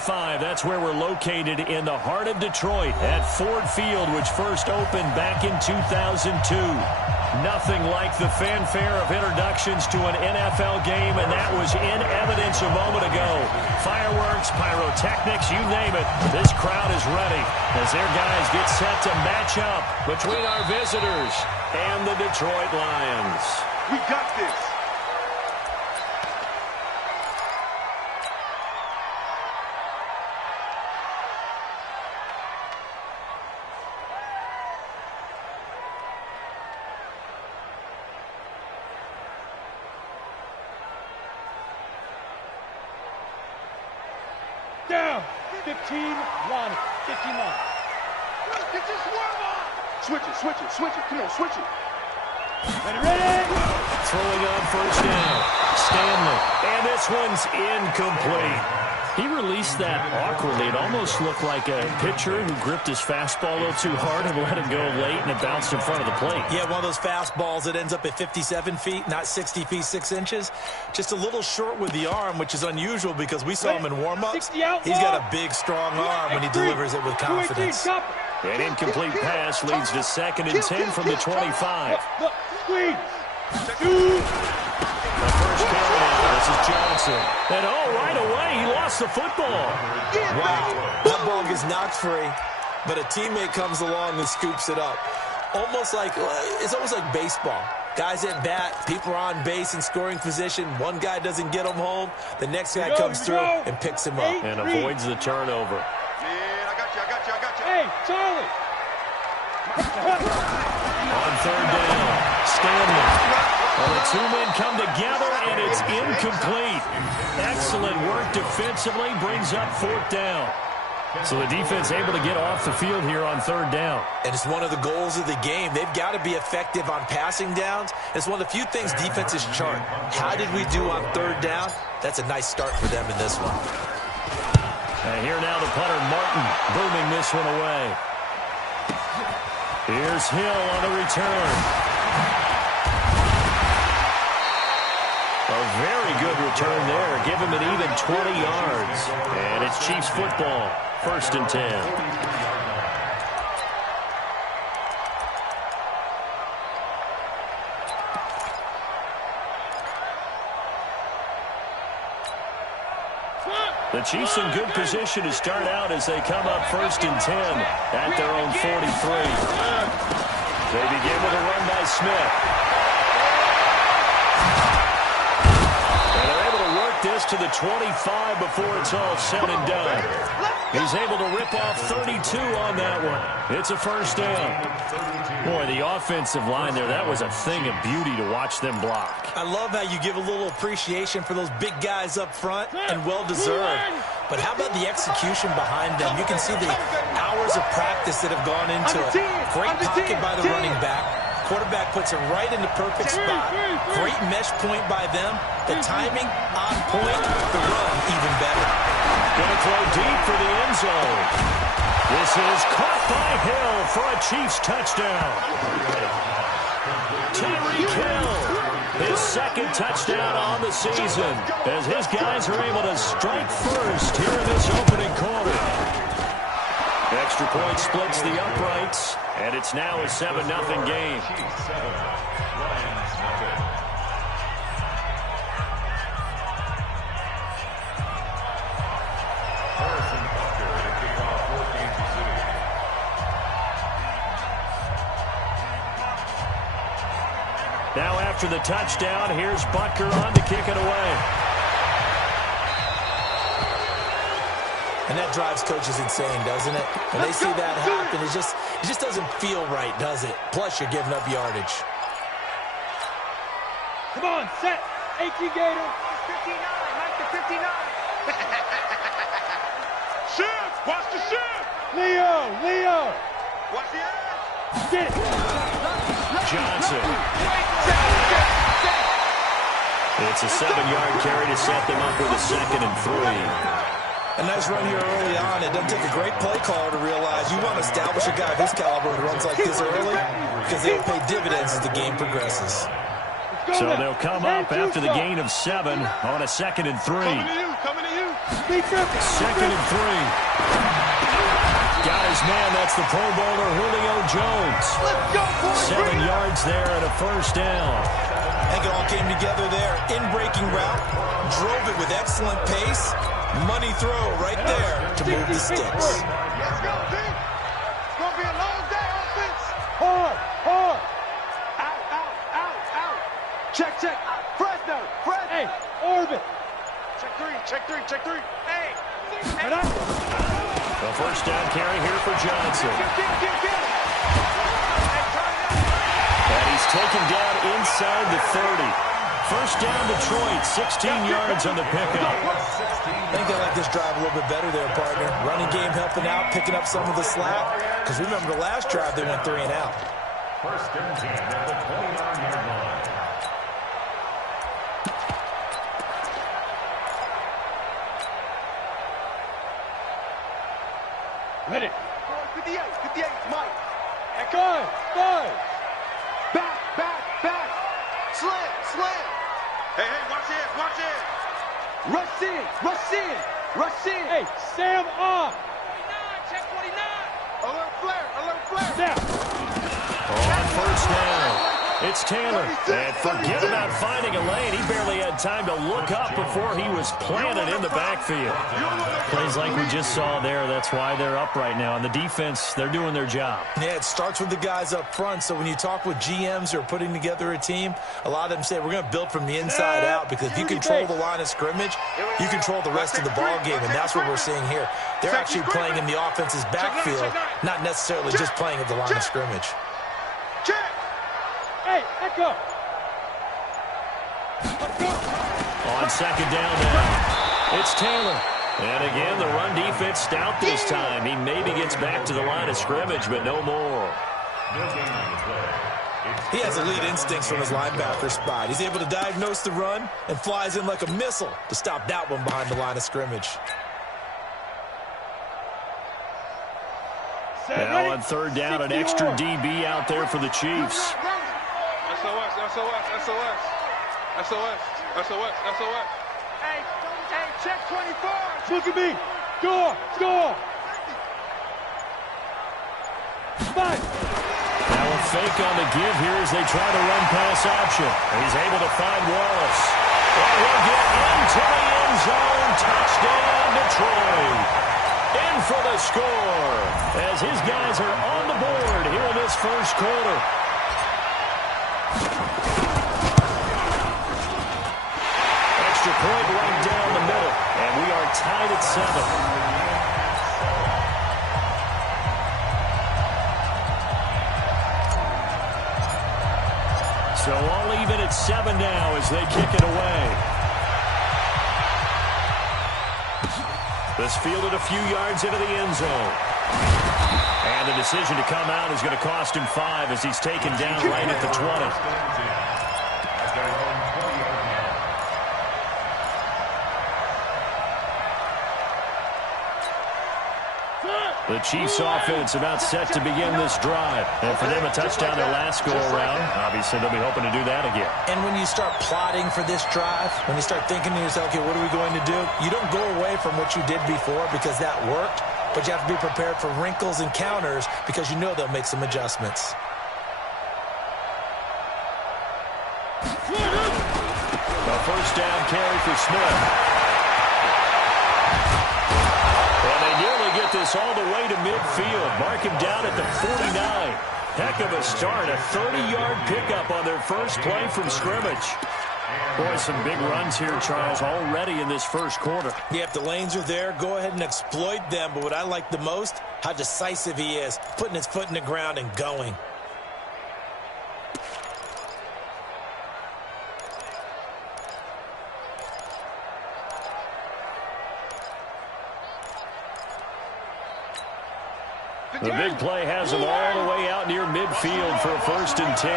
25. That's where we're located in the heart of Detroit at Ford Field, which first opened back in 2002. Nothing like the fanfare of introductions to an NFL game, and that was in evidence a moment ago. Fireworks, pyrotechnics, you name it. This crowd is ready as their guys get set to match up between our visitors and the Detroit Lions. We got this. Down. 15, 1, 59. Get your swerve on. Switch it. Come on, switch it. Ready? Throwing on first down. Stanley. And this one's incomplete. He released that awkwardly. It almost looked like a pitcher who gripped his fastball a little too hard and let it go late, and it bounced in front of the plate. Yeah, one of those fastballs that ends up at 57 feet, not 60 feet, 6 inches. Just a little short with the arm, which is unusual because we saw him in warm-ups. He's got a big, strong arm when he delivers it with confidence. An incomplete pass leads to 2nd and 10 from the 25. The first carry now. This is Johnson. And right away, he lost the football. Wow. That ball gets knocked free, but a teammate comes along and scoops it up. It's almost like baseball. Guys at bat, people are on base in scoring position. One guy doesn't get him home. The next guy comes through and picks him up. And avoids the turnover. Yeah, I got you. Hey, Charlie. On 3rd down, Stanley. Well, the two men come together, and it's incomplete. Excellent work defensively, brings up 4th down. So the defense able to get off the field here on 3rd down. And it's one of the goals of the game. They've got to be effective on passing downs. It's one of the few things defenses chart. How did we do on 3rd down? That's a nice start for them in this one. And here now the punter, Martin, booming this one away. Here's Hill on the return. A very good return there. Give him an even 20 yards. And it's Chiefs football. 1st and 10. The Chiefs in good position to start out as they come up 1st and 10 at their own 43. They begin with a run by Smith. And they're able to work this to the 25 before it's all said and done. He's able to rip off 32 on that one. It's a 1st down. Boy, the offensive line there, that was a thing of beauty to watch them block. I love how you give a little appreciation for those big guys up front, and well-deserved. But how about the execution behind them? You can see the hours of practice that have gone into it. Great pocket by the running back. Quarterback puts it right in the perfect spot. Great mesh point by them. The timing on point. The run even better. Going to throw deep for the end zone. This is caught by Hill for a Chiefs touchdown. Tyreek Hill, his 2nd touchdown on the season, as his guys are able to strike first here in this opening quarter. Extra point splits the uprights, and it's now a 7-0 game. Now after the touchdown, here's Butker on to kick it away. And that drives coaches insane, doesn't it? When they see that happen, it just doesn't feel right, does it? Plus, you're giving up yardage. Come on, set. 18 Gator. 59, Mike the 59. Shift, watch the shift. Leo. Watch the edge. Get it. Johnson. It's a 7-yard carry to set them up with a 2nd and 3. A nice run here early on. It doesn't take a great play caller to realize you want to establish a guy of his caliber who runs like this early, because they'll pay dividends as the game progresses. So they'll come up after the gain of 7 on a 2nd and 3. Second and 3. Got his man. That's the Pro Bowler Julio Jones. 7 yards there and a first down. I think it all came together there. In-breaking route. Drove it with excellent pace. Money throw right there to move the sticks. Let's go, team. It's going to be a long day, offense. Hard. Out. Check. Fresno. Hey, orbit. Check three. Hey. Right up. The first down carry here for Johnson. And he's taken down inside the 30. First down Detroit, 16 yards on the pickup. I think I like this drive a little bit better there, partner. Running game helping out, picking up some of the slack. Because remember the last drive, they went 3 and out. First and 10 at the 29-yard line. Ready. 58, Mike. Go. Back. Slam. Hey, watch it. Rush in. Hey, Sam off. Check 29. Alert flare. Now. On first down, it's Taylor. And forget about finding a lane. He barely had time to look up before he was planted in the backfield. Plays like we just saw there. That's why they're up right now. And the defense, they're doing their job. Yeah, it starts with the guys up front. So when you talk with GMs who are putting together a team, a lot of them say we're going to build from the inside out, because if you control the line of scrimmage, you control the rest of the ball game, and that's what we're seeing here. They're actually playing in the offense's backfield, not necessarily just playing at the line of scrimmage. Check. Hey, echo. On second down now, it's Taylor. And again, the run defense stout this time. He maybe gets back to the line of scrimmage, but no more. He has elite instincts from his linebacker spot. He's able to diagnose the run and flies in like a missile to stop that one behind the line of scrimmage. Now on third down, an extra DB out there for the Chiefs. SOS. Hey, check 24. Look at me. Score. Five. Now a fake on the give here as they try to run pass option. He's able to find Wallace. And he'll get into the end zone. Touchdown, Detroit. In for the score as his guys are on the board here in this first quarter. Extra point right down the middle, and we are tied at 7. So all even at 7 now as they kick it away. This fielded a few yards into the end zone. And the decision to come out is going to cost him 5 as he's taken down right at the 20. The Chiefs offense about set to begin this drive. And for them, a touchdown their last go-around. Obviously, they'll be hoping to do that again. And when you start plotting for this drive, when you start thinking to yourself, okay, what are we going to do? You don't go away from what you did before because that worked, but you have to be prepared for wrinkles and counters because you know they'll make some adjustments. The first down carry for Smith. Get this all the way to midfield. Mark him down at the 49. Heck of a start. A 30-yard pickup on their first play from scrimmage. Boy, some big runs here, Charles, already in this first quarter. Yeah, if the lanes are there, go ahead and exploit them. But what I like the most, how decisive he is, putting his foot in the ground and going. The big play has him all the way out near midfield for a 1st and 10.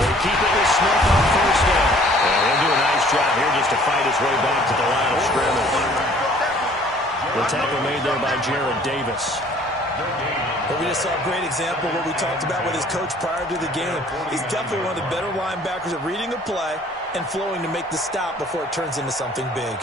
They keep it with Smith on first down. And he'll do a nice job here just to fight his way back to the line of scrimmage. The tackle made there by Jared Davis. Well, we just saw a great example of what we talked about with his coach prior to the game. He's definitely one of the better linebackers at reading a play and flowing to make the stop before it turns into something big.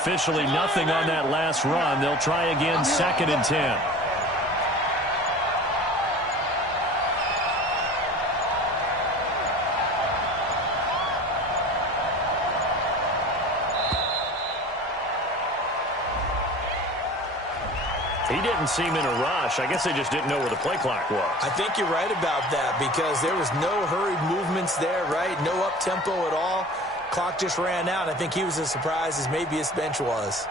Officially nothing on that last run. They'll try again, 2nd and 10. He didn't seem in a rush. I guess they just didn't know where the play clock was. I think you're right about that because there was no hurried movements there, right? No up-tempo at all. Clock just ran out. I think he was as surprised as maybe his bench was.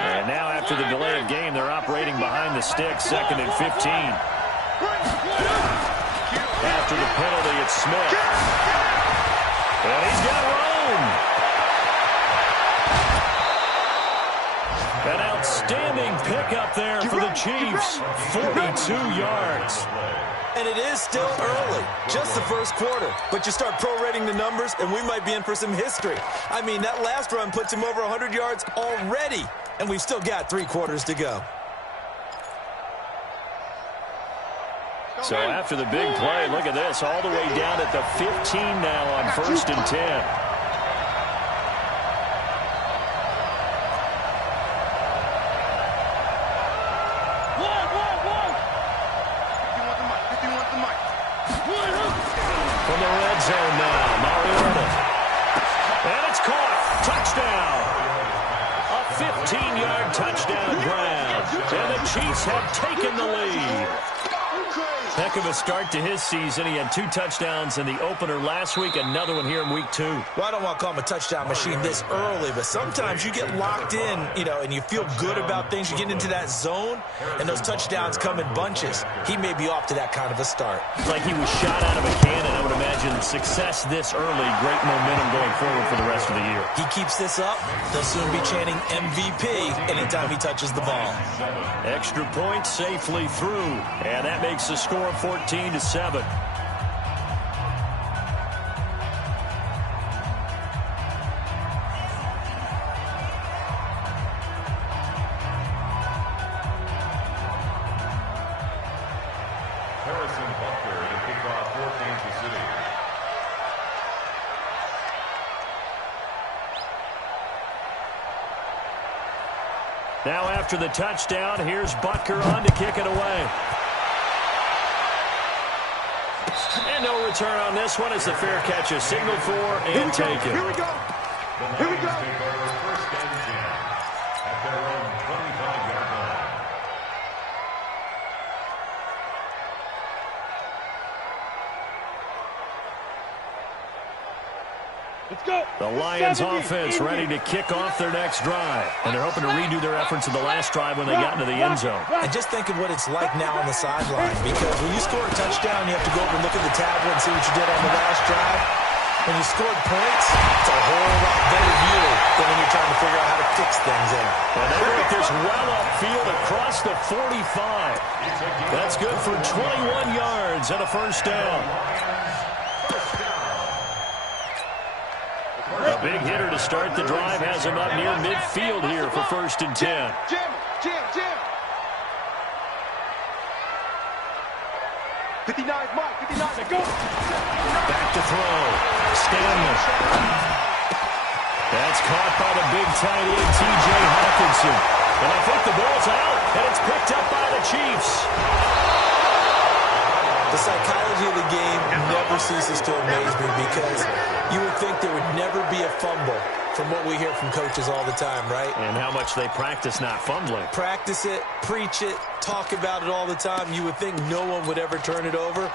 And now after the delay of game, they're operating behind the stick, 2nd and 15. After the penalty, it's Smith. And he's got room. An outstanding pickup there for the Chiefs. 42 yards. And it is still early, just the first quarter. But you start prorating the numbers, and we might be in for some history. I mean, that last run puts him over 100 yards already, and we've still got 3 quarters to go. So after the big play, look at this, all the way down at the 15 now on 1st and 10. From the red zone now, Mariota. And it's caught. Touchdown. A 15-yard touchdown grab. And the Chiefs have taken the lead. Heck of a start to his season. He had 2 touchdowns in the opener last week, another one here in week 2. Well, I don't want to call him a touchdown machine this early, but sometimes you get locked in, and you feel good about things. You get into that zone, and those touchdowns come in bunches. He may be off to that kind of a start. Like he was shot out of a cannon, I would imagine. Success this early, great momentum going forward for the rest of the year. He keeps this up, they'll soon be chanting MVP anytime he touches the ball. Extra point safely through, and that makes the score 14-7. Harrison Butker to kick off for Kansas City. Now after the touchdown, here's Butker on to kick it away. And no return on this one as the fair catch is signaled for and taken. Here we go. Here we go. Take over 1st and 10 at their own 25-yard line. Let's go. The Lions offense ready to kick off their next drive. And they're hoping to redo their efforts in the last drive when they got into the end zone. And just think of what it's like now on the sideline, because when you score a touchdown, you have to go over and look at the tablet and see what you did on the last drive. When you scored points, it's a whole lot better view than when you're trying to figure out how to fix things in. And they work this well upfield across the 45. That's good for 21 yards and a first down. A big hitter to start the drive has him up near midfield here for 1st and 10. Jam. 59, Mike, 59, go. Back to throw. Stanley. That's caught by the big tight end, T.J. Hawkinson. And I think the ball's out, and it's picked up by the Chiefs. The psychology of the game never ceases to amaze me, because you would think there would never be a fumble from what we hear from coaches all the time, right? And how much they practice not fumbling. Practice it, preach it, talk about it all the time. You would think no one would ever turn it over.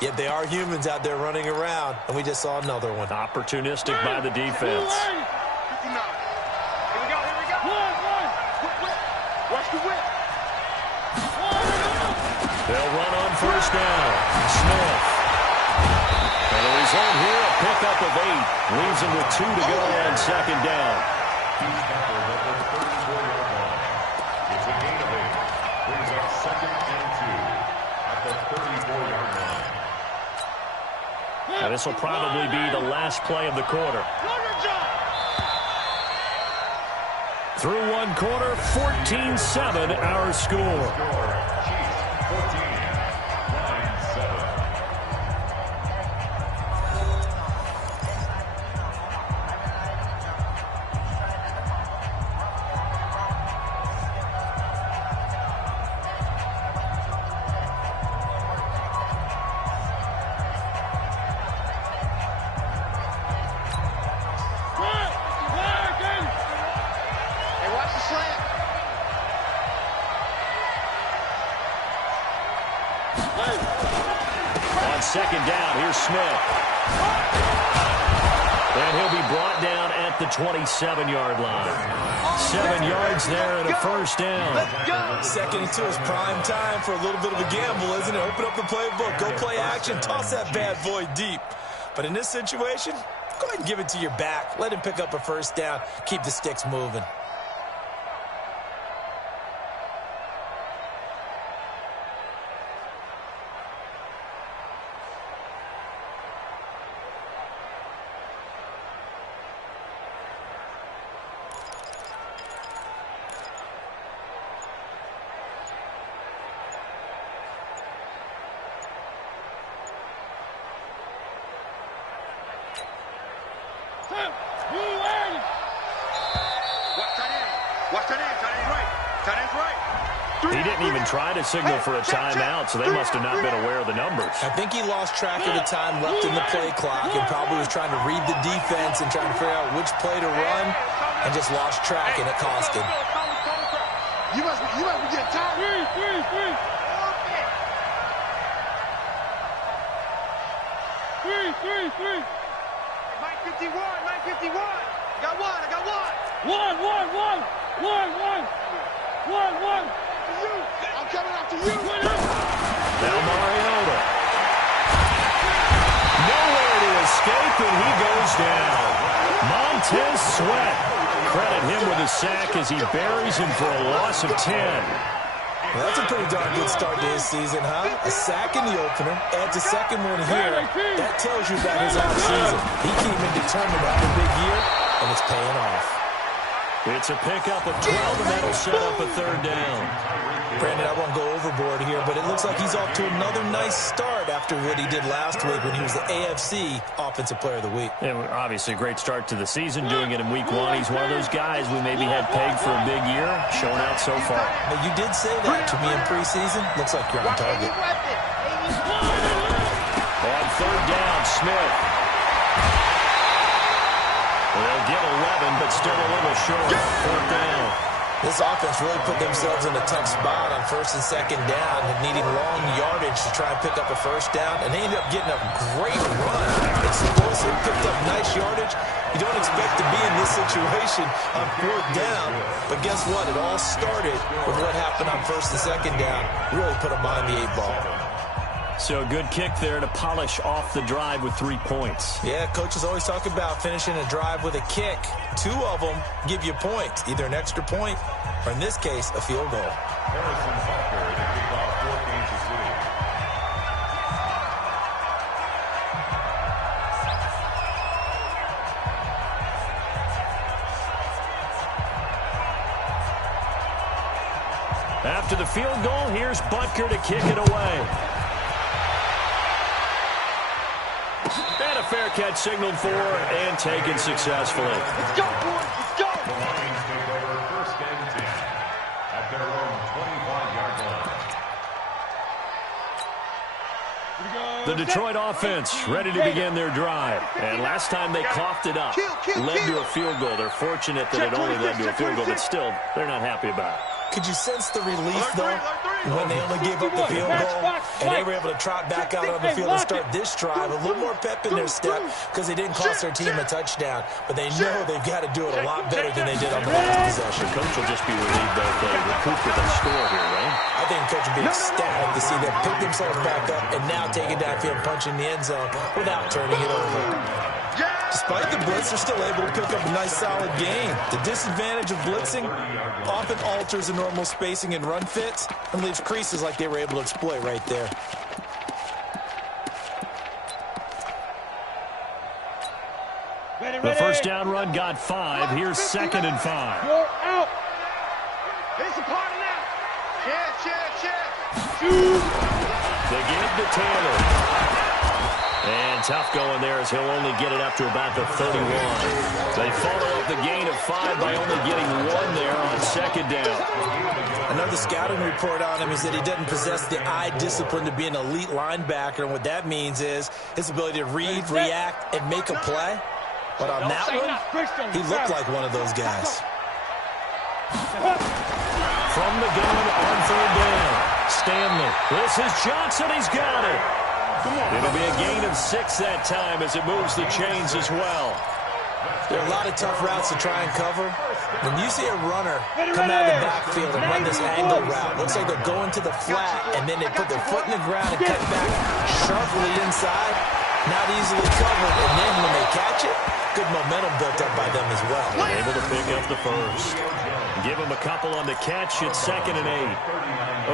Yet they are humans out there running around, and we just saw another one. Opportunistic by the defense. 59. Here we go, here we go. Watch the whip. They'll run on first down. Smith. And the result here, a pickup of 8. Leaves them with 2 to go on second down. He's tackled at the 34-yard line. It's a gain of 8. Brings up 2nd and 2 at the 34-yard line. And this will probably be the last play of the quarter. Through one quarter, 14-7 our score. Chiefs 14, Lions 7. Hey, watch the slant. On second down, here's Smith. And he'll be brought down at the 27-yard line. 7 yards there and a first down. Second and 2 is prime time for a little bit of a gamble, isn't it? Open up the playbook, go play action, toss that bad boy deep. But in this situation, go ahead and give it to your back. Let him pick up a first down. Keep the sticks moving. Watch that end. Tight end's right. Tight end's right. He didn't even try to signal for a timeout, so they must have not been aware of the numbers. I think he lost track of the time left in the play clock and probably was trying to read the defense and trying to figure out which play to run and just lost track, and it cost him. You must be getting tired. Three. 951. I got one. One. I'm coming after you. Now Mariota. Nowhere to escape, and he goes down. Montez Sweat. Credit him with a sack as he buries him for a loss of 10. Well, that's a pretty darn good start to his season, huh? A sack in the opener, adds a second one here. That tells you about his offseason. He came in determined to have a big year, and it's paying off. It's a pickup of 12, and that'll set up a third down. Brandon, I won't go overboard here, but it looks like he's off to another nice start after what he did last week when he was the AFC Offensive Player of the Week. Yeah, obviously a great start to the season, doing it in week 1. He's one of those guys we maybe had pegged for a big year, showing out so far. But you did say that to me in preseason. Looks like you're on target. On third down, Smith. They'll get 11, but still a little short. Fourth down. This offense really put themselves in a tough spot on first and second down, needing long yardage to try and pick up a first down, and they ended up getting a great run. Explosive, picked up nice yardage. You don't expect to be in this situation on fourth down, but guess what? It all started with what happened on first and second down. Really put them behind the 8-ball. So a good kick there to polish off the drive with 3 points. Yeah, coaches always talk about finishing a drive with a kick. 2 of them give you points, either an extra point or, in this case, a field goal. Harrison Butker to kick off for Kansas City. After the field goal, here's Butker to kick it away. And a fair catch signaled for and taken successfully. Let's go, boys. Let's go. The Lions take over first and 10 at their own 25-yard line. The Detroit offense ready to begin their drive. And last time they coughed it up, led to a field goal. They're fortunate that it only led to a field goal, but still, they're not happy about it. Could you sense the relief, though, when they only gave up the field goal and they were able to trot back out on the field and start this drive? A little more pep in their step because they didn't cost their team a touchdown, but they know they've got to do it a lot better than they did on the last possession. The coach will just be relieved that they recoup with a score here, right? I think the coach will be ecstatic to see them pick themselves back up and now take it downfield, punching the end zone without turning it over. Despite the blitz, they're still able to pick up a nice, solid gain. The disadvantage of blitzing often alters the normal spacing and run fits and leaves creases like they were able to exploit right there. The first down run got 5. Here's 2nd and 5. You're out. It's a party now. Check. The give to Taylor. And tough going there as he'll only get it up to about the 31. They follow up the gain of 5 by only getting 1 there on 2nd down. Another scouting report on him is that he doesn't possess the eye discipline to be an elite linebacker, and what that means is his ability to read, react, and make a play. But on that one, he looked like one of those guys. From the gun on 3rd down, Stanley. This is Johnson. He's got it. It'll be a gain of 6 that time as it moves the chains as well. There are a lot of tough routes to try and cover. When you see a runner come out of the backfield and run this angle route, looks like they're going to the flat, and then they put their foot in the ground and cut back sharply inside. Not easily covered, and then when they catch it, good momentum built up by them as well. Able to pick up the first. Give him a couple on the catch. It's 2nd and 8.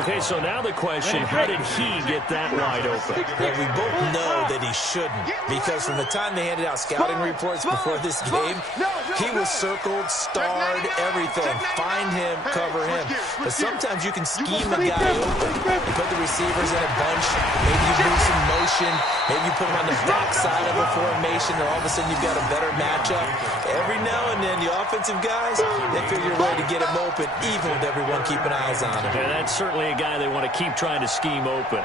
Okay, so now the question, how did he get that wide open? Well, we both know that he shouldn't, because from the time they handed out scouting reports before this game, he was circled, starred, everything. Find him, cover him. But sometimes you can scheme a guy open. You put the receivers in a bunch. Maybe you move some motion. Maybe you put them on the backside of a formation, and all of a sudden you've got a better matchup. Every now and then, the offensive guys, they figure a way to get him open, even with everyone keeping eyes on him. And that's certainly a guy they want to keep trying to scheme open.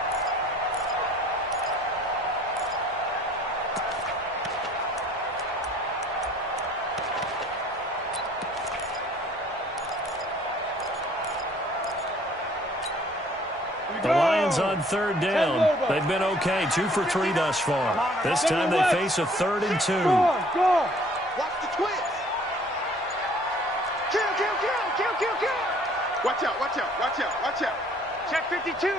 The Lions on 3rd down. They've been okay, 2 for 3 thus far. This time they face a 3rd and 2. Go on. Watch the twist. Kill. Watch out. Check 52. They'll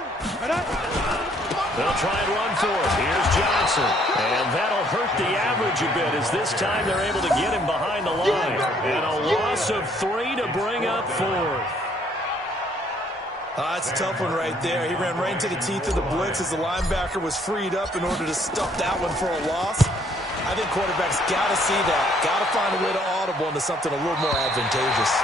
try and run for it. Here's Johnson. And that'll hurt the average a bit as this time they're able to get him behind the line. And a loss of 3 to bring up 4th. That's a tough one right there. He ran right into the teeth of the blitz as the linebacker was freed up in order to stuff that one for a loss. I think quarterbacks got to see that. Got to find a way to audible into something a little more advantageous.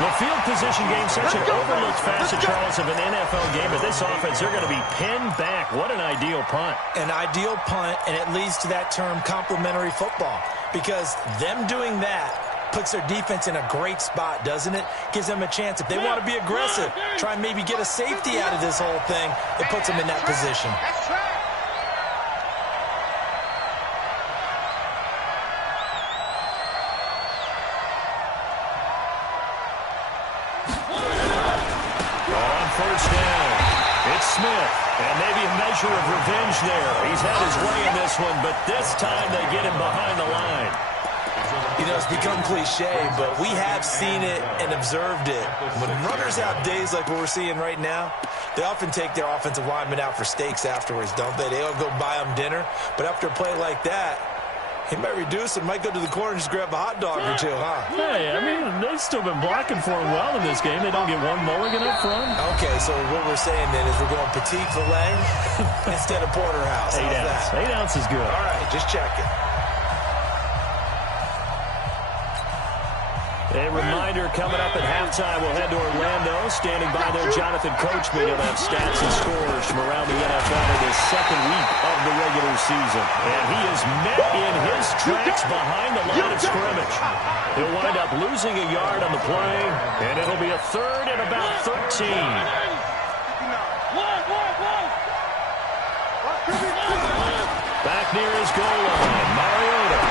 The field position game, such an overlooked facet, Charles, of an NFL game. But this offense, they're going to be pinned back. What an ideal punt. An ideal punt, and it leads to that term complementary football. Because them doing that puts their defense in a great spot, doesn't it? Gives them a chance. If they want to be aggressive, try and maybe get a safety out of this whole thing, it puts them in that position. That's right. On 1st down, it's Smith. And maybe a measure of revenge there. He's had his way in this one, but this time they get him behind the line. You know, it's become cliche, but we have seen it and observed it. When runners have days like what we're seeing right now, they often take their offensive linemen out for steaks afterwards, don't they? They'll go buy them dinner. But after a play like that, he might reduce it, might go to the corner and just grab a hot dog or two, huh? Hey, I mean, they've still been blocking for him well in this game. They don't get one mulligan up front. Okay, so what we're saying then is we're going petite filet instead of porterhouse. 8 ounce. 8 ounce is good. All right, just checking. A reminder coming up at halftime, we'll head to Orlando. Standing by there, Jonathan Coachman. He'll have stats and scores from around the NFL in his 2nd week of the regular season. And he is met in his tracks behind the line of scrimmage. He'll wind up losing a yard on the play, and it'll be a 3rd and about 13. Back near his goal line, Mariota.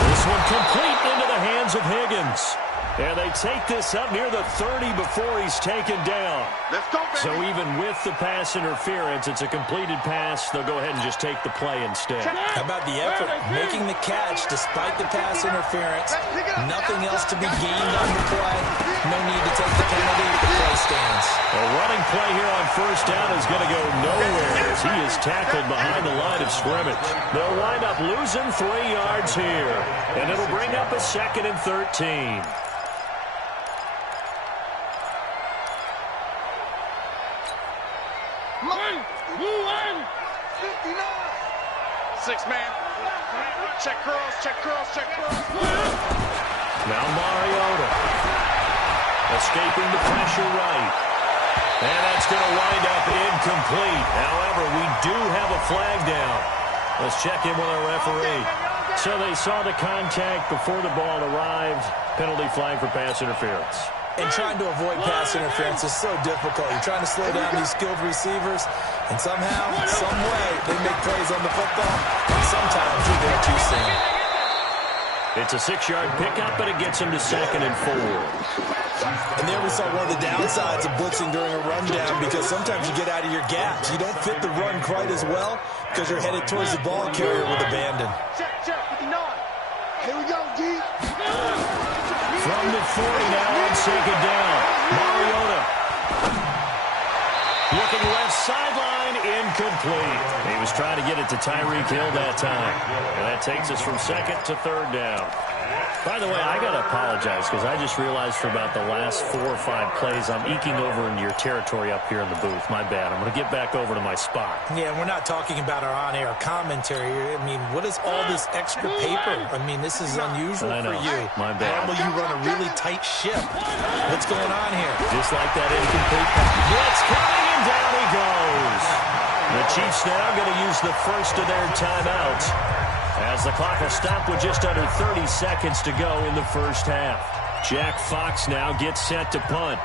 This one complete into the hands of Higgins. And they take this up near the 30 before he's taken down. Let's go, baby. So even with the pass interference, it's a completed pass. They'll go ahead and just take the play instead. How about the effort? Making the catch despite the pass interference. Nothing else to be gained on the play. No need to take the penalty. The play stands. A running play here on first down is going to go nowhere as he is tackled behind the line of scrimmage. They'll wind up losing 3 yards here, and it'll bring up a 2nd and 13. Six-man. Check curls, check curls, check curls. Now Mariota. Escaping the pressure right. And that's going to wind up incomplete. However, we do have a flag down. Let's check in with our referee. So they saw the contact before the ball arrived. Penalty flag for pass interference. And trying to avoid pass interference is so difficult. You're trying to slow down these skilled receivers, and somehow, some way, they make plays on the football. And sometimes you're there too soon. It's a 6-yard pickup, but it gets him to 2nd and 4. And there we saw one of the downsides of blitzing during a rundown, because sometimes you get out of your gaps. You don't fit the run quite as well because you're headed towards the ball carrier with abandon. Check, 59. Here we go, G. From the 40 now on 2nd down. Mariota. Looking left sideline, incomplete. He was trying to get it to Tyreek Hill that time. And that takes us from 2nd to 3rd down. By the way, I got to apologize because I just realized for about the last 4 or 5 plays, I'm eking over into your territory up here in the booth. My bad. I'm going to get back over to my spot. Yeah, we're not talking about our on-air commentary. I mean, what is all this extra paper? I mean, this is unusual for you. My bad. Normally, you run a really tight ship. What's going on here? Just like that incomplete pass. Blitz coming, and down he goes. The Chiefs now going to use the first of their timeouts, as the clock will stop with just under 30 seconds to go in the first half. Jack Fox now gets set to punt.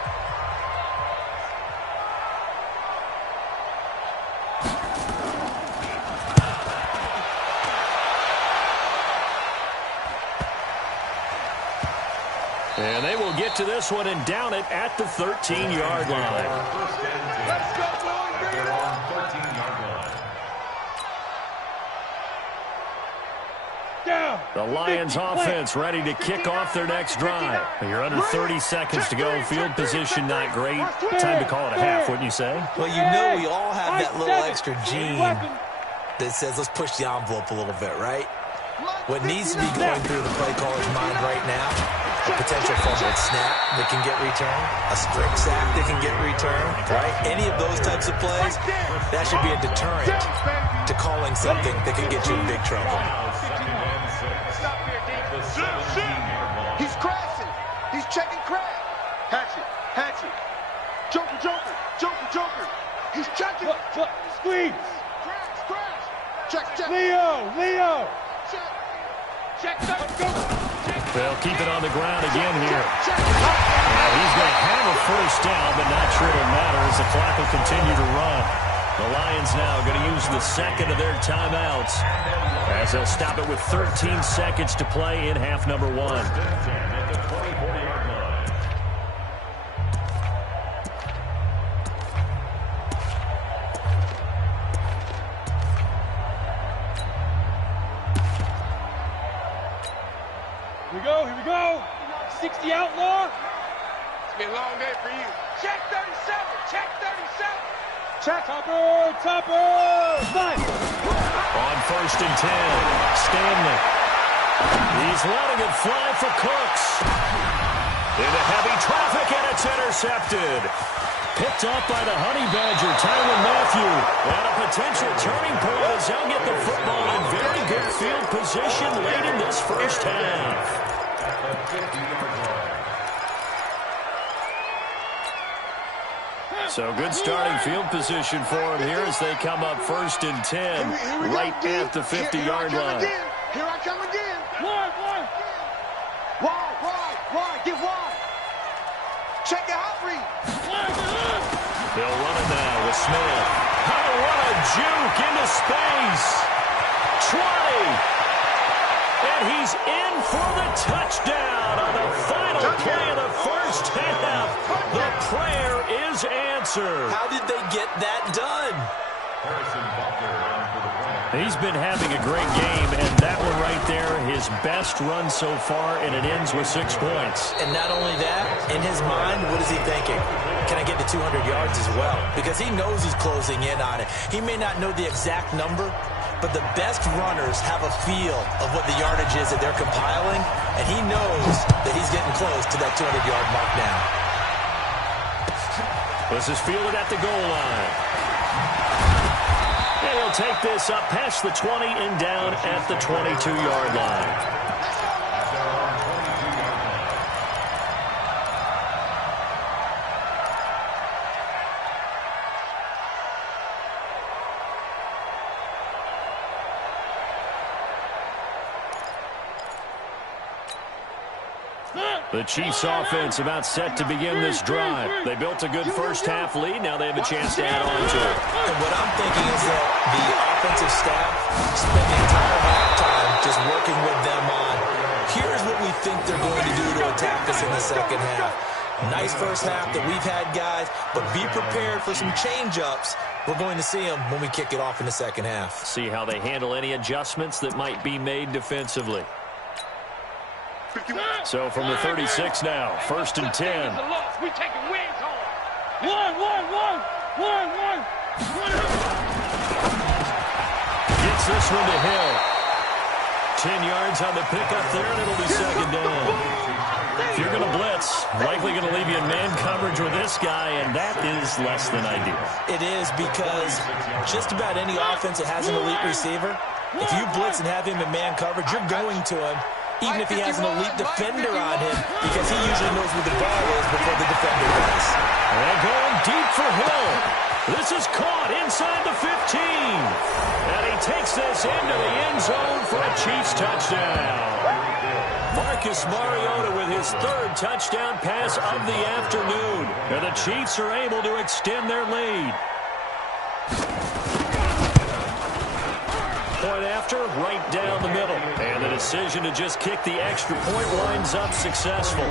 And they will get to this one and down it at the 13-yard line. Let's go, boys. They're on 13-yard line. Down. The Lions offense ready to kick off their next drive. You're under 30 seconds to go. Field position not great. Time to call it a half, wouldn't you say? Well, you know we all have that little extra gene that says let's push the envelope a little bit, right? What needs to be going through the play caller's mind right now, a potential fumbled snap that can get returned, a strip sack that can get returned, right? Any of those types of plays, that should be a deterrent to calling something that can get you in big trouble. He's crashing. He's checking crash. Hatchet. Hatchet. Joker, Joker. Joker, Joker. He's checking. Squeeze. Crash, crash. Check, check. Leo. Check, check, go. They'll keep it on the ground again here. Now he's going to have a first down, but not sure it'll matter as the clock will continue to run. The Lions now going to use the second of their timeouts as they'll stop it with 13 seconds to play in half number 1. At the 24-yard line. Here we go. 60 outlaw. It's been a long day for you. Check 37. Check 37. Check. Topper. Five. On 1st and 10, Stanley. He's letting it fly for Cooks. Into heavy traffic, and it's intercepted. Picked up by the Honey Badger, Tyrann Mathieu. And a potential turning point as they'll get the football in very good field position late in this first half. So good starting field position for them here as they come up 1st and 10, right at the 50-yard line. Here I come again. Wide. Wide. Get wide. Check your hot read. They'll run it now with Smith. Oh, what a juke into space. 20. And he's in for the touchdown on the final play answer. How did they get that done? Harrison Butker on for the point. He's been having a great game, and that one right there, his best run so far, and it ends with 6 points. And not only that, in his mind, what is he thinking? Can I get to 200 yards as well? Because he knows he's closing in on it. He may not know the exact number, but the best runners have a feel of what the yardage is that they're compiling, and he knows that he's getting close to that 200-yard mark now. This is fielded at the goal line. And he'll take this up past the 20 and down at the 22-yard line. The Chiefs offense about set to begin this drive. They built a good first-half lead. Now they have a chance to add on to it. And what I'm thinking is that the offensive staff spent the entire halftime just working with them on, here's what we think they're going to do to attack us in the second half. Nice first half that we've had, guys, but be prepared for some change-ups. We're going to see them when we kick it off in the second half. See how they handle any adjustments that might be made defensively. So from the 36 now, 1st and 10. We taking wins home. One. Gets this one to Hill. 10 yards on the pickup there, and it'll be second down. If you're going to blitz, likely going to leave you in man coverage with this guy, and that is less than ideal. It is, because just about any offense that has an elite receiver, if you blitz and have him in man coverage, you're going to him, even if he has an elite defender on him, because he usually knows where the ball is before the defender does. They're going deep for Hill. This is caught inside the 15. And he takes this into the end zone for a Chiefs touchdown. Marcus Mariota with his 3rd touchdown pass of the afternoon. And the Chiefs are able to extend their lead. Point after, right down the middle. And the decision to just kick the extra point winds up successful.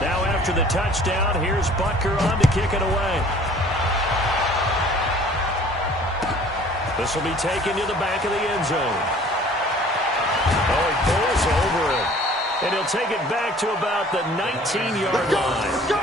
Now after the touchdown, here's Butker on to kick it away. This will be taken to the back of the end zone. Oh, he pulls over it. And he'll take it back to about the 19-yard line. Let's go.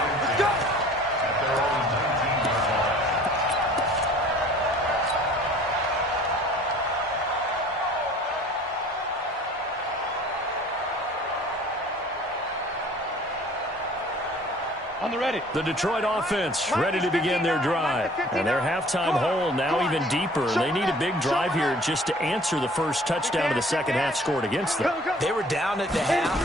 On the ready. The Detroit offense ready to begin their drive. And their halftime hole now even deeper. They need a big drive here just to answer the first touchdown of the second half scored against them. They were down at the half.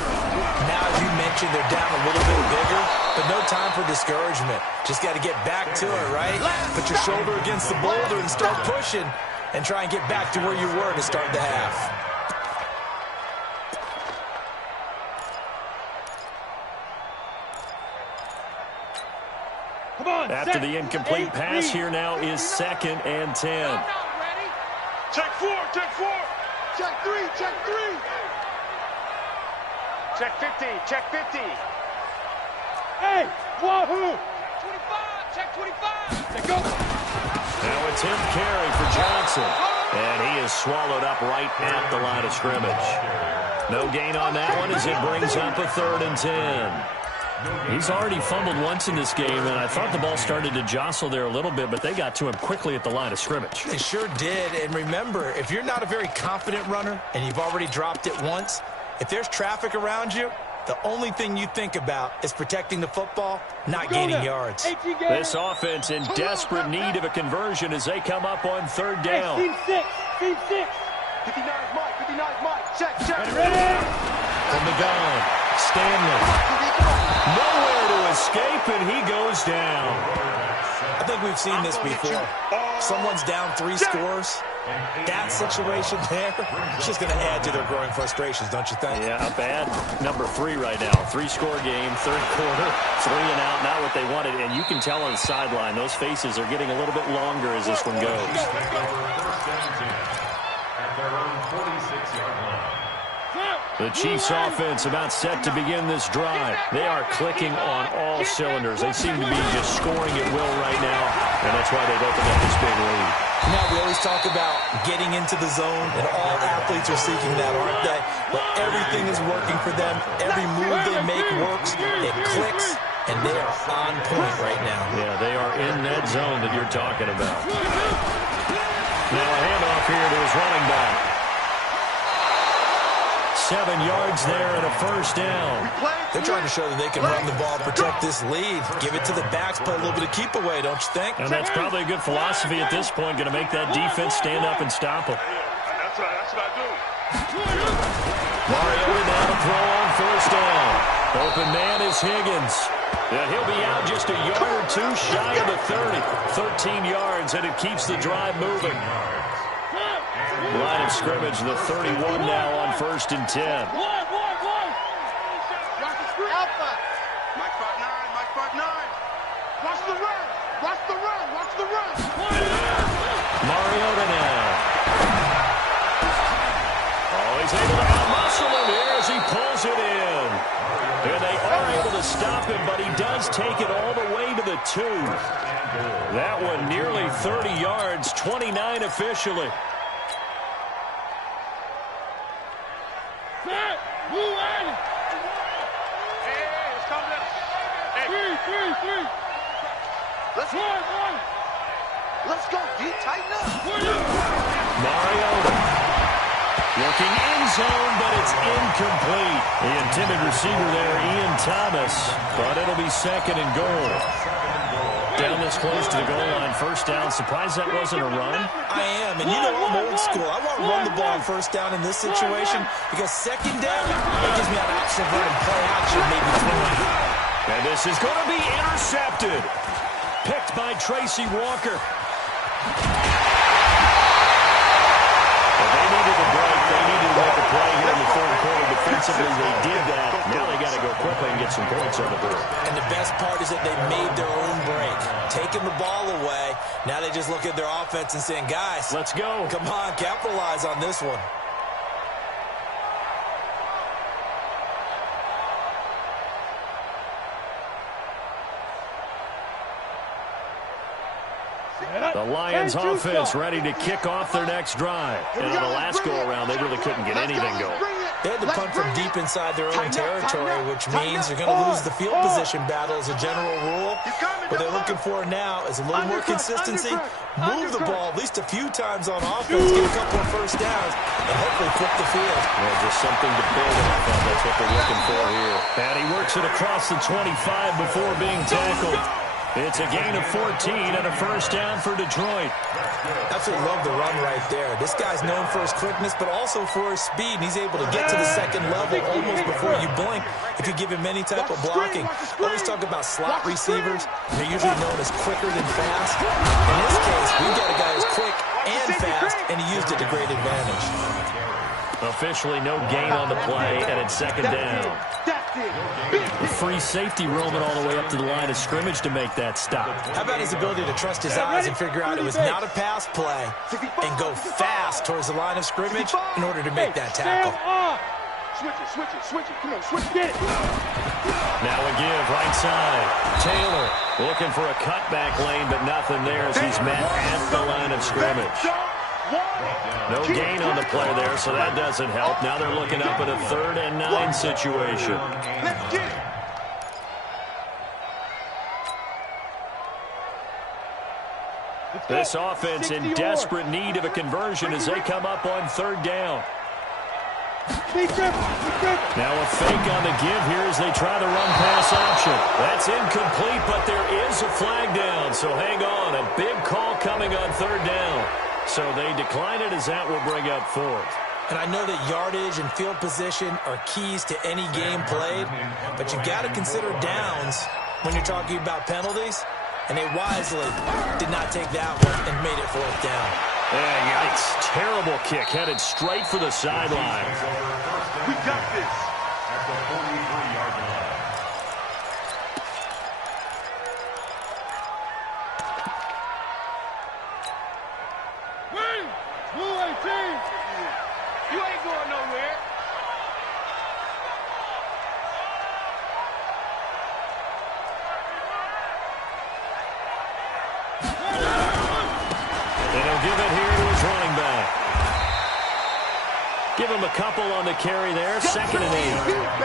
Now, as you mentioned, they're down a little bit bigger, but no time for discouragement. Just got to get back to it, right? Put your shoulder against the boulder and start pushing and try and get back to where you were to start the half. After the incomplete pass, here now is 2nd and 10. Check 4. Check 3. Check 50. Check 50. Hey, wahoo. 25. Check 25. Let go. Now it's him carry for Johnson. And he is swallowed up right at the line of scrimmage. No gain on that one as it brings up a 3rd and 10. He's already fumbled once in this game, and I thought the ball started to jostle there a little bit, but they got to him quickly at the line of scrimmage. They sure did, and remember, if you're not a very confident runner and you've already dropped it once, if there's traffic around you, the only thing you think about is protecting the football, not gaining yards. This offense in desperate need of a conversion as they come up on 3rd down. Team 6. 59 Mike. Check. Ready? From the gun, Stanley. Nowhere to escape, and he goes down. I think we've seen this before. Someone's down 3 scores. That situation there is just going to add to their growing frustrations, don't you think? Yeah, bad number 3 right now. 3-score game, 3rd quarter, 3 and out, not what they wanted. And you can tell on the sideline, those faces are getting a little bit longer as this one goes. At their own 46-yard line. The Chiefs offense about set to begin this drive. They are clicking on all cylinders. They seem to be just scoring at will right now, and that's why they've opened up this big lead. Now, we always talk about getting into the zone, and all athletes are seeking that, aren't they? But everything is working for them. Every move they make works. It clicks, and they are on point right now. Yeah, they are in that zone that you're talking about. Now a handoff here to his running back. 7 yards there and a first down. They're trying to show that they can run the ball, protect this lead. Give it to the backs, play a little bit of keep away, don't you think? And that's probably a good philosophy at this point, going to make that defense stand up and stop them. That's what I do. Mariota now to throw on first down. Open man is Higgins. And he'll be out just a yard or two shy of the 30. 13 yards, and it keeps the drive moving. Line of scrimmage, the 31 now on 1st and 10. Mike spot 9. Watch the run. Watch the run. Mariota now. Oh, he's able to out-muscle him here as he pulls it in. And they are able to stop him, but he does take it all the way to the 2. That one nearly 30 yards, 29 officially. Let's go, D. Tighten up. Mariota looking in zone, but it's incomplete. The intended receiver there, Ian Thomas, but it'll be 2nd and goal. Down this close to the goal line, first down. Surprised that wasn't a run? I am, and you know I'm old school. I want to run the ball on first down in this situation because 2nd down, it gives me an option of running play action, maybe 3. And this is going to be intercepted. Picked by Tracy Walker. Well, they needed a break. They needed to make a play here in the 4th quarter. Defensively, they did that. Now they got to go quickly and get some points on the board. And the best part is that they made their own break. Taking the ball away. Now they just look at their offense and saying, guys, let's go. Come on, capitalize on this one. The Lions offense ready to kick off their next drive. And on the last go-around, they really couldn't get anything going. They had to punt from deep inside their own territory, which means they're going to lose the field position battle as a general rule. What they're looking for now is a little more consistency, move the ball at least a few times on offense, get a couple of first downs, and hopefully flip the field. Well, just something to build off of. That's what they're looking for here. And he works it across the 25 before being tackled. It's a gain of 14 and a first down for Detroit. Absolutely love the run right there. This guy's known for his quickness, but also for his speed. And he's able to get to the 2nd level almost before you blink if you give him any type of blocking. Always talk about slot receivers. They're usually known as quicker than fast. In this case, we've got a guy who's quick and fast, and he used it to great advantage. Officially no gain on the play, and it's 2nd down. The free safety roaming all the way up to the line of scrimmage to make that stop. How about his ability to trust his eyes and figure out it was not a pass play and go fast towards the line of scrimmage in order to make that tackle. Switch it. Come on, switch it. Now a give, right side. Taylor looking for a cutback lane, but nothing there as he's met at the line of scrimmage. No gain on the play there, so that doesn't help. Now they're looking up at a 3rd and 9 situation. Let's get it. This offense in desperate need of a conversion as they come up on 3rd down. Now a fake on the give here as they try the run-pass option. That's incomplete, but there is a flag down, so hang on. A big call coming on 3rd down. So they decline it as that will bring up 4th. And I know that yardage and field position are keys to any game played, but you've got to consider downs when you're talking about penalties, and they wisely did not take that one and made it 4th down. Yeah, yikes. Terrible kick headed straight for the sideline. We got this. At the 43-yard line. You ain't going nowhere. Give him a couple on the carry there. 2nd and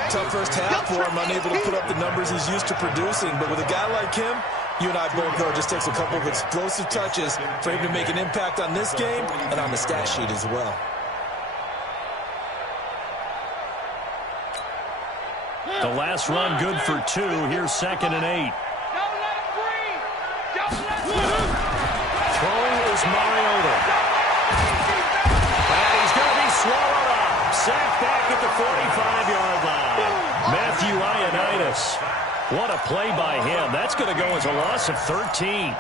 8. Tough first half for him, unable to put up the numbers he's used to producing. But with a guy like him, you and I both know it just takes a couple of explosive touches for him to make an impact on this game and on the stat sheet as well. The last run good for 2. Here's 2nd and 8. Throwing is Mariota. And he's going to be swallowed up. Sacked back at the 45-yard line. Matthew Ioannidis. What a play by him. That's going to go as a loss of 13.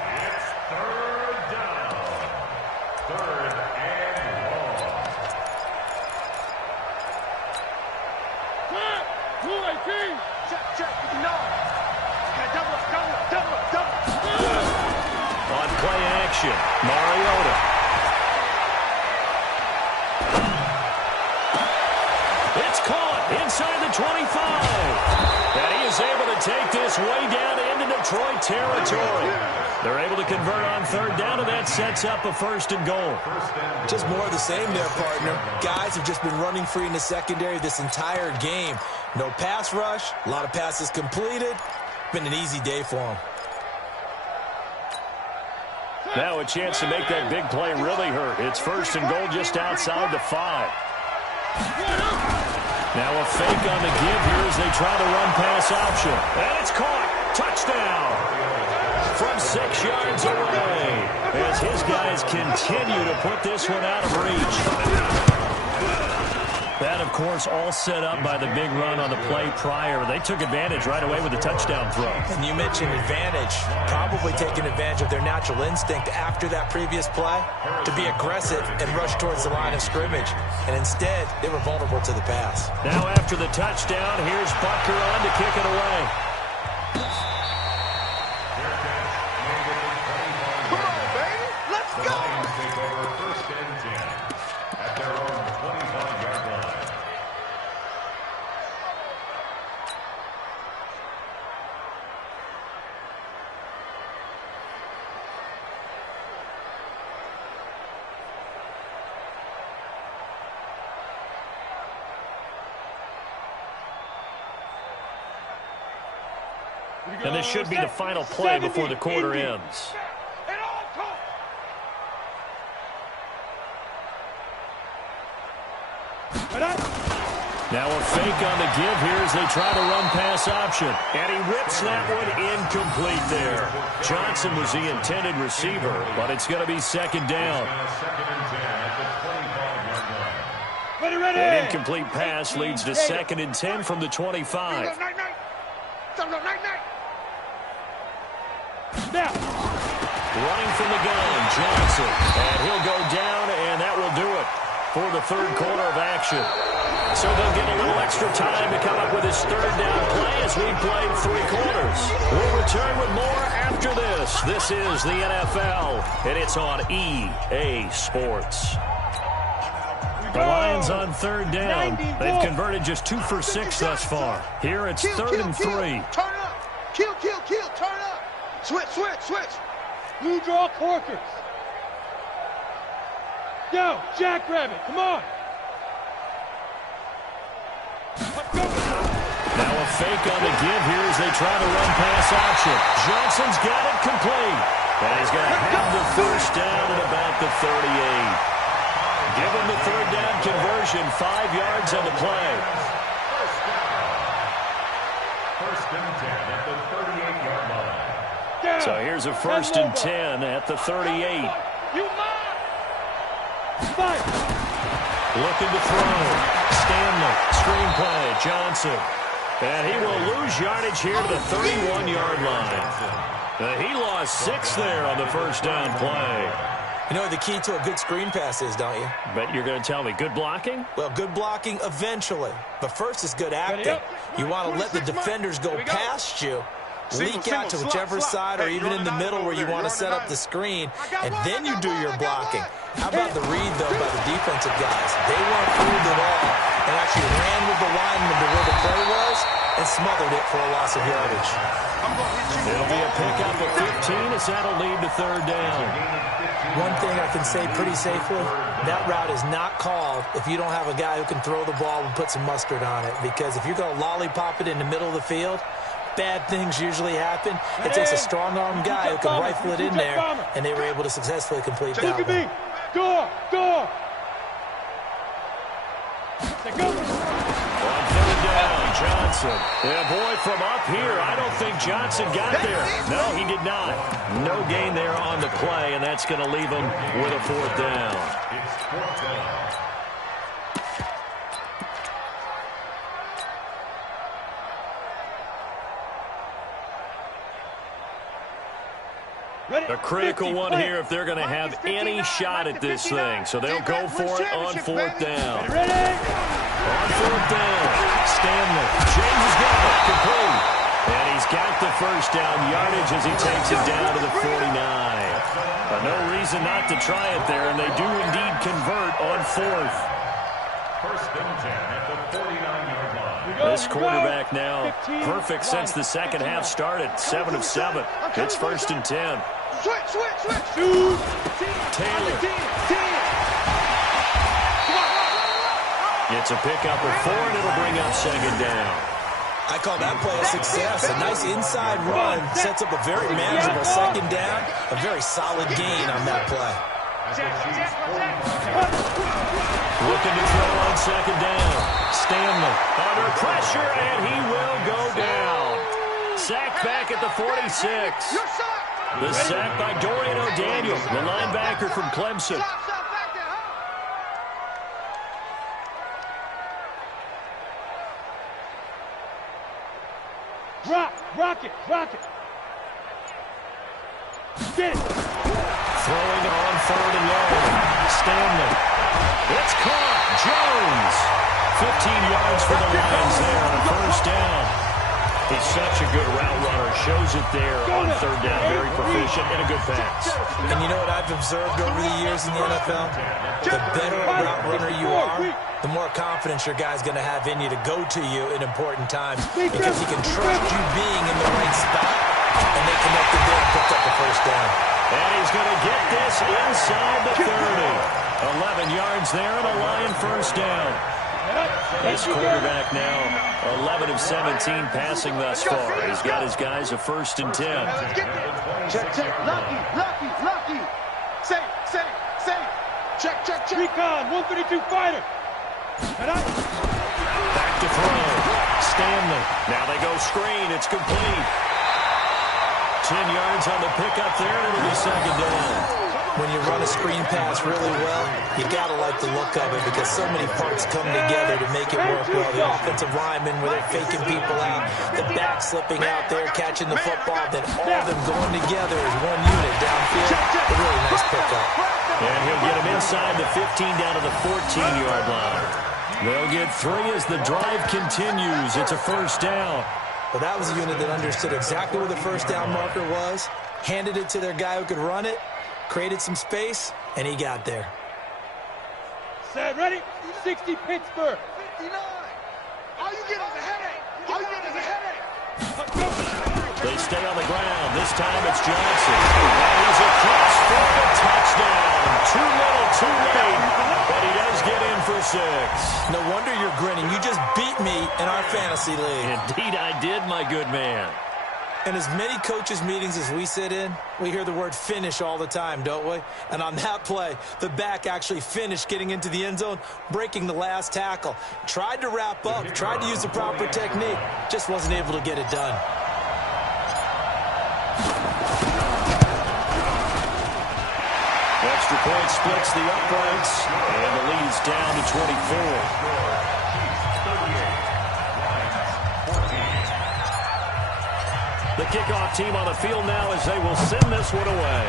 On play action, Mariota. It's caught inside the 25. And he is able to take this way down into Detroit territory. They're able to convert on 3rd down, and that sets up a 1st and goal. Just more of the same there, partner. Guys have just been running free in the secondary this entire game. No pass rush, a lot of passes completed. Been an easy day for them. Now a chance to make that big play really hurt. It's 1st and goal just outside the 5. Now a fake on the give here as they try the run-pass option. And it's caught. Touchdown. From 6 yards away. As his guys continue to put this one out of reach. That, of course, all set up by the big run on the play prior. They took advantage right away with the touchdown throw. And you mentioned advantage. Probably taking advantage of their natural instinct after that previous play to be aggressive and rush towards the line of scrimmage. And instead, they were vulnerable to the pass. Now after the touchdown, here's Butker on to kick it away. Come on, baby. Let's go. Take over 1st and 10 at their own 25-yard line. And this should be the final play before the quarter ends. Now a fake on the give here as they try the run-pass option. And he rips that one incomplete there. Johnson was the intended receiver, but it's going to be 2nd down. 2nd and 10 at the 25-yard line. Ready. An incomplete pass leads to 2nd and 10 from the 25. Now. Running from the gun, Johnson. And he'll go down, and that will do it for the 3rd quarter of action. So they'll get a little extra time to come up with his 3rd down play as we played 3 quarters. We'll return with more after this. This is the NFL, and it's on EA Sports. The Lions on 3rd down. They've converted just 2 for 6 thus far. Here it's 3rd and 3. Turn up. Kill. Turn up. Switch. Blue draw corkers. Go, Jackrabbit, come on. Now a fake on the give here as they try the run-pass option. Johnson's got it complete. And he's going to have the 1st down at about the 38. Give him the 3rd down conversion, 5 yards on the play. 1st and 10 at the 38-yard line. So here's a 1st and 10 at the 38. Fire. Looking to throw. Stanley, screen play, Johnson. And he will lose yardage here to the 31-yard line. He lost 6 there on the 1st down play. You know what the key to a good screen pass is, don't you? But you're going to tell me, good blocking? Well, good blocking eventually. But first is good acting. You want to let the defenders go past you, leak out to whichever side or even in the middle where you want to set up the screen, and then you do your blocking. How about the read, though, by the defensive guys? They weren't fooled at all and actually ran with the lineman to where the play was and smothered it for a loss of yardage. It'll be a pickup of 15 as that'll lead to third down. One thing I can say pretty safely, that route is not called if you don't have a guy who can throw the ball and put some mustard on it. Because if you're going to lollipop it in the middle of the field, bad things usually happen. It takes a strong-armed guy who can rifle it in there, and they were able to successfully complete that one. Look at me. Door. On third down, Johnson. Yeah, boy, from up here, I don't think Johnson got there. No, he did not. No gain there on the play, and that's going to leave him with a fourth down. It's fourth down. A critical one here if they're going to have any shot at this thing. So they'll go for it on fourth down. On fourth down, Stanley. James has got it. Complete. And he's got the first down yardage as he takes it down to the 49. No reason not to try it there, and they do indeed convert on fourth. First and 10 at the 49-yard line. This quarterback now perfect since the second half started. 7 of 7. It's first and 10. Shoot. Taylor. It's a pickup of 4, and it'll bring up second down. I call that play a success. A nice inside run sets up a very manageable second down. A very solid gain on that play. Looking to throw on second down. Stanley under pressure, and he will go down. Sacked back at the 46. The sack by Dorian O'Daniel, the linebacker from Clemson. Rock it. Get it. Throwing on third and long. Stanley. It's caught. Jones. 15 yards for the Lions there on a first down. He's such a good route runner. Shows it there on third down. Very proficient and a good pass. And you know what I've observed over the years in the NFL? The better a route runner you are, the more confidence your guy's going to have in you to go to you in important times because he can trust you being in the right spot, and they connected there and picked up the first down. And he's going to get this inside the 30. 11 yards there and a Lion first down. This quarterback now 11 of 17 passing thus far. He's got his guys a first and 10. Check. Lucky. Say. Check. Recon, 132 fighter. Back to throw. Stanley. Now they go screen. It's complete. 10 yards on the pickup there, and it'll be second down. When you run a screen pass really well, you got to like the look of it because so many parts come together to make it work well. The offensive linemen where they're faking people out, the back slipping out there, catching the football, then all of them going together as one unit downfield. A really nice pickup. And he'll get him inside the 15 down to the 14-yard line. They'll get 3 as the drive continues. It's a first down. Well, that was a unit that understood exactly where the first down marker was, handed it to their guy who could run it, created some space, and he got there. Set, ready? 60 Pittsburgh. 59. All you get is a headache. They stay on the ground. This time it's Johnson. And he's across for the touchdown. Too little, too late. But he does get in for 6. No wonder you're grinning. You just beat me in our fantasy league. Indeed I did, my good man. In as many coaches' meetings as we sit in, we hear the word finish all the time, don't we? And on that play, the back actually finished getting into the end zone, breaking the last tackle. Tried to wrap up, tried to use the proper technique, just wasn't able to get it done. Extra point splits the uprights, and the lead's down to 24. The kickoff team on the field now as they will send this one away.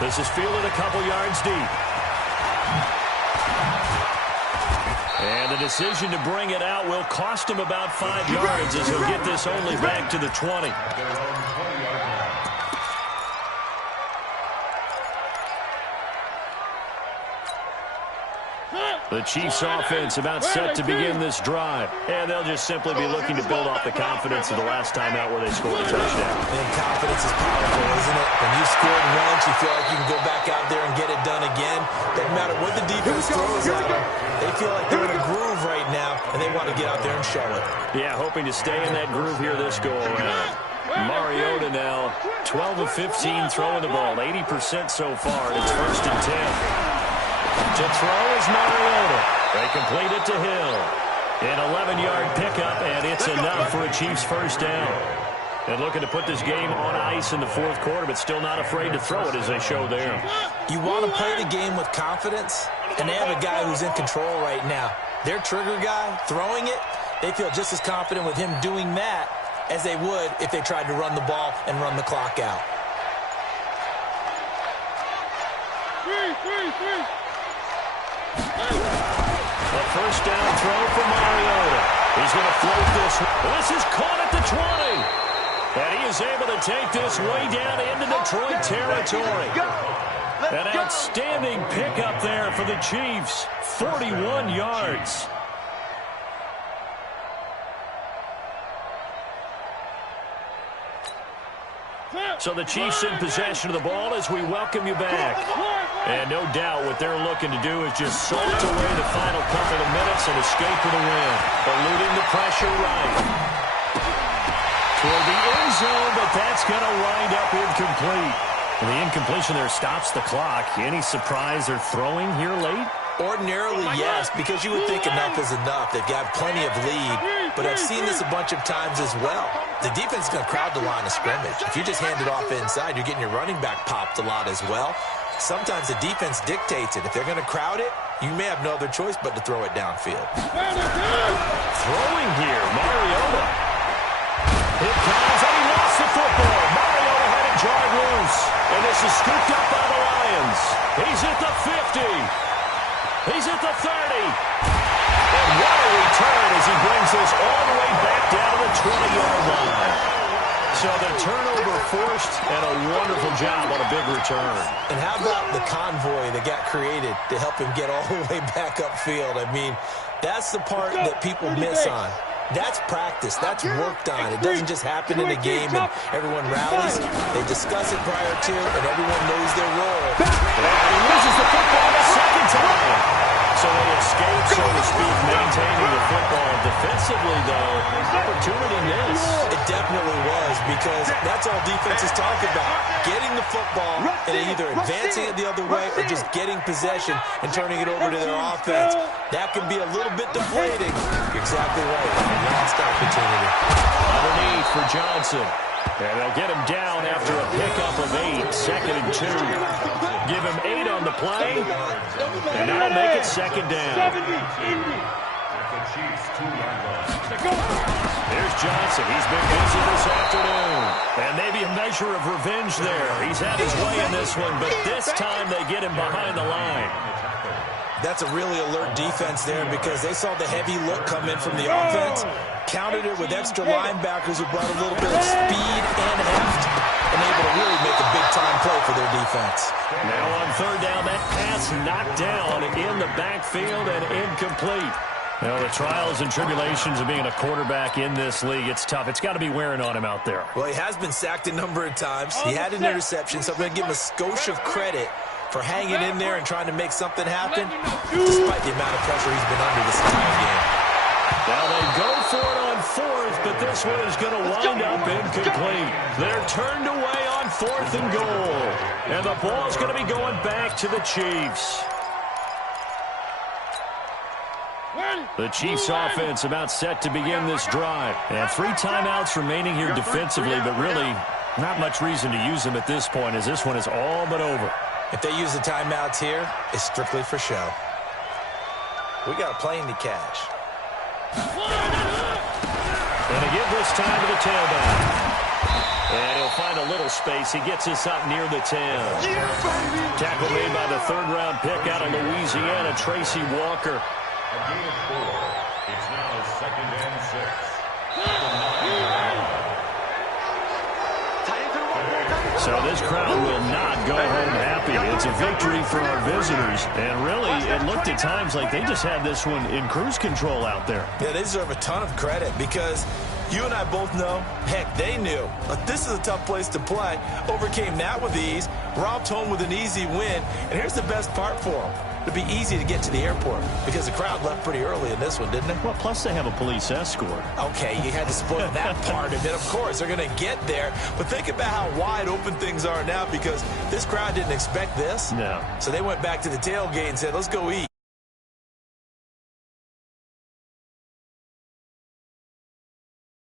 This is fielded a couple yards deep. And the decision to bring it out will cost him about 5 yards as he'll get this only back to the 20. The Chiefs offense about set to begin this drive. And they'll just simply be looking to build off the confidence of the last time out where they scored a touchdown. And confidence is powerful, isn't it? When you scored once, you feel like you can go back out there and get it done again. Doesn't matter what the defense throws at them. They feel like they're in a groove right now, and they want to get out there and show it. Yeah, hoping to stay in that groove here this go-around. Mariota now 12 of 15 throwing the ball, 80% so far, and it's 1st and 10. To throw is Mariota. They complete it to Hill. An 11-yard pickup, and it's enough for a Chiefs first down. And looking to put this game on ice in the 4th quarter, but still not afraid to throw it as they show there. You want to play the game with confidence, and they have a guy who's in control right now. Their trigger guy, throwing it, they feel just as confident with him doing that as they would if they tried to run the ball and run the clock out. A first down throw for Mariota. He's going to float this. This is caught at the 20. And he is able to take this way down into Detroit territory. An outstanding pickup there for the Chiefs. 41 yards. So the Chiefs in possession of the ball as we welcome you back. And no doubt what they're looking to do is just salt away the final couple of minutes and escape with a win. Eluding the pressure right. Toward the end zone, but that's going to wind up incomplete. And the incompletion there stops the clock. Any surprise they're throwing here late? Ordinarily, yes, because you would think enough is enough. They've got plenty of lead, but I've seen this a bunch of times as well. The defense is going to crowd the line of scrimmage. If you just hand it off inside, you're getting your running back popped a lot as well. Sometimes the defense dictates it. If they're going to crowd it, you may have no other choice but to throw it downfield. Throwing here, Mariota. Here comes, and he lost the football. Mariota had it jarred loose, and this is scooped up by the Lions. He's at the 50. He's at the 30. And what a return as he brings this all the way back down to the 20-yard line. So the turnover forced, and a wonderful job on a big return. And how about the convoy that got created to help him get all the way back upfield? I mean, that's the part that people miss on. That's practice. That's worked on. It doesn't just happen in a game and everyone rallies. They discuss it prior to, and everyone knows their role. And he loses the football the second time. So they escape, so to speak, maintaining the football. Defensively, though, opportunity missed. It definitely was, because that's all defenses talk about. Getting the football and either advancing it the other way or just getting possession and turning it over to their offense. That can be a little bit deflating. You're exactly right. A lost opportunity. Underneath for Johnson. And they'll get him down after a pickup of 8, 2nd and 2. Give him 8 on the play, and that'll make it 2nd down. Here's Johnson. He's been busy this afternoon. And maybe a measure of revenge there. He's had his way in this one, but this time they get him behind the line. That's a really alert defense there, because they saw the heavy look come in from the offense, countered it with extra linebackers who brought a little bit of speed and heft, and able to really make a big-time play for their defense. Now on 3rd down, that pass knocked down in the backfield and incomplete. You know, the trials and tribulations of being a quarterback in this league, it's tough. It's got to be wearing on him out there. Well, he has been sacked a number of times. He had an interception, so I'm going to give him a skosh of credit for hanging in there and trying to make something happen, despite the amount of pressure he's been under this entire game. Now they go for it on 4th, but this one is going to wind up incomplete. They're turned away on 4th and goal. And the ball's going to be going back to the Chiefs. The Chiefs offense about set to begin this drive. And 3 timeouts remaining here defensively, but really not much reason to use them at this point, as this one is all but over. If they use the timeouts here, it's strictly for show. We got a plane to catch. And they give this time to the tailback. And he'll find a little space. He gets us up near the 10. Tackle made by the 3rd-round pick out of Louisiana, Tracy Walker. A gain of 4. It's now 2nd and 6. So So this crowd will not go home happy. It's a victory for our visitors. And really, it looked at times like they just had this one in cruise control out there. Yeah, they deserve a ton of credit because you and I both know, heck, they knew. But this is a tough place to play. Overcame that with ease. Romped home with an easy win. And here's the best part for them. It'd be easy to get to the airport because the crowd left pretty early in this one, didn't it? Well, plus they have a police escort. Okay, you had to spoil that part of it. Of course, they're going to get there. But think about how wide open things are now because this crowd didn't expect this. No. So they went back to the tailgate and said, let's go eat.